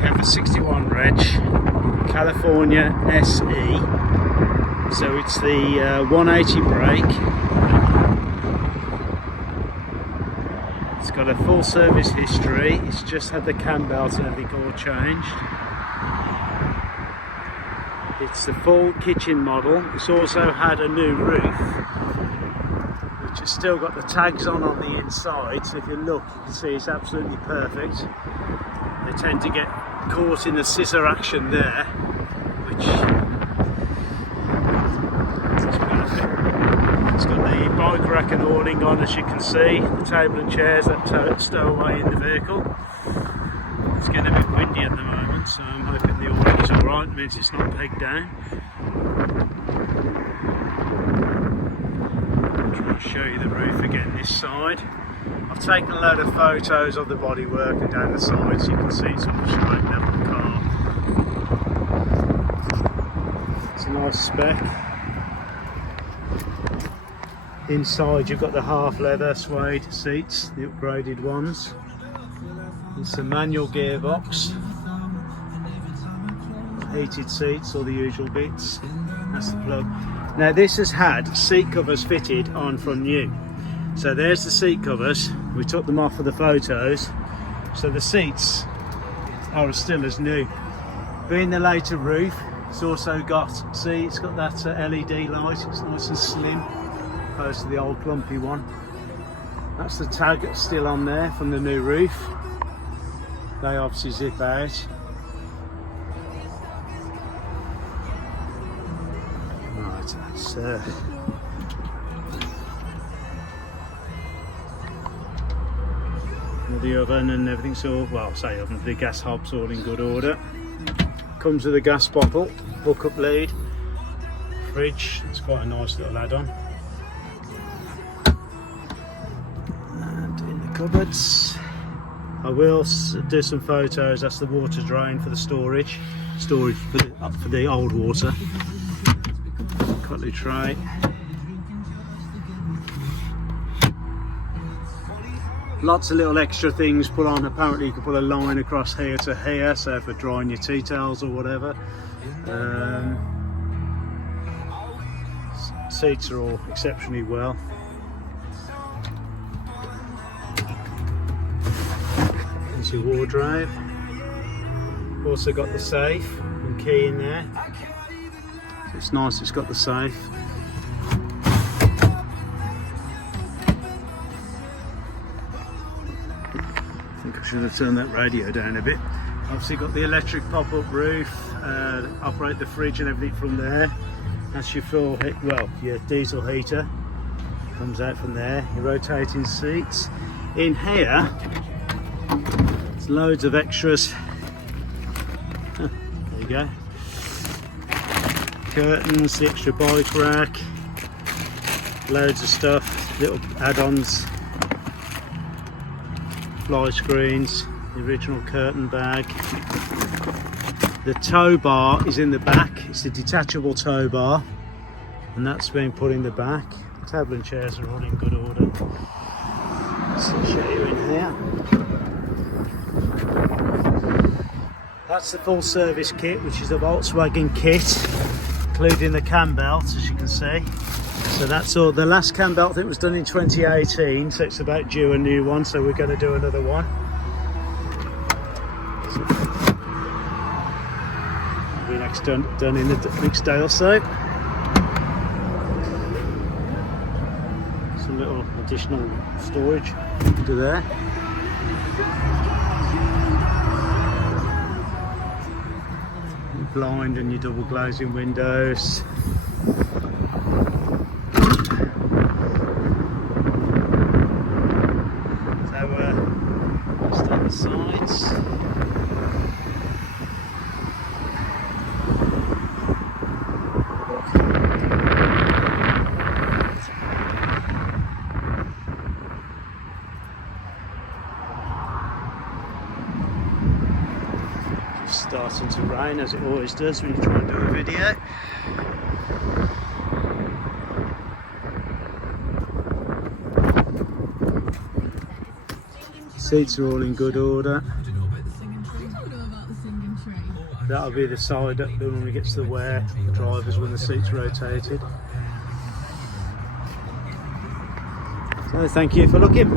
FSHx11 reg, California SE. So it's the 180 brake. It's got a full service history. It's just had the cam belt and everything all changed. It's a full kitchen model. It's also had a new roof, which has still got the tags on the inside. So if you look, you can see it's absolutely perfect. They tend to get caught in the scissor action there, which is perfect. It's got the bike rack and awning on, as you can see. The table and chairs that stow away in the vehicle. It's getting a bit windy at the moment, so I'm hoping the awning is alright. It means it's not pegged down. I'll try and show you the roof again this side. I've taken a load of photos of the bodywork and down the side, so you can see it's on the straight level of the car. It's a nice spec. Inside you've got the half leather suede seats, the upgraded ones. It's a manual gearbox, heated seats, all the usual bits. That's the plug. Now this has had seat covers fitted on from new. So there's the seat covers. We took them off for the photos. So the seats are still as new. Being the later roof, it's also got, see, it's got that LED light. It's nice and slim, opposed to the old clumpy one. That's the tag that's still on there from the new roof. They obviously zip out. Right, that's the oven and everything's all, well, say oven, the gas hob's all in good order. Comes with a gas bottle, hook-up lead, fridge. It's quite a nice little add-on. And in the cupboards, I will do some photos. That's the water drain for the storage for the old water. Cutlery tray. Lots of little extra things put on. Apparently you can put a line across here to here, so for drying your tea towels or whatever. Seats are all exceptionally well. There's your wardrobe. Also got the safe and key in there. So it's nice, it's got the safe. I think I should have turned that radio down a bit. Obviously got the electric pop-up roof, operate the fridge and everything from there. That's your full heat, well, your diesel heater comes out from there. Your rotating seats. In here, there's loads of extras. There you go. Curtains, the extra bike rack, loads of stuff, little add-ons. Fly screens, the original curtain bag. The tow bar is in the back. It's the detachable tow bar, and that's been put in the back. The table and chairs are all in good order. So I'll show you in here. That's the full service kit, which is a Volkswagen kit, including the cam belt, as you can see. So that's all. The last cam belt, I think, was done in 2018, so it's about due a new one, so we're going to do another one. It'll be next done in the next day or so. Some little additional storage to there. Your blind and your double glazing windows. Sides. Just starting to rain, as it always does when you try and do a video. Seats are all in good order. That'll be the side that normally gets the wear for drivers when the seat's rotated. So thank you for looking.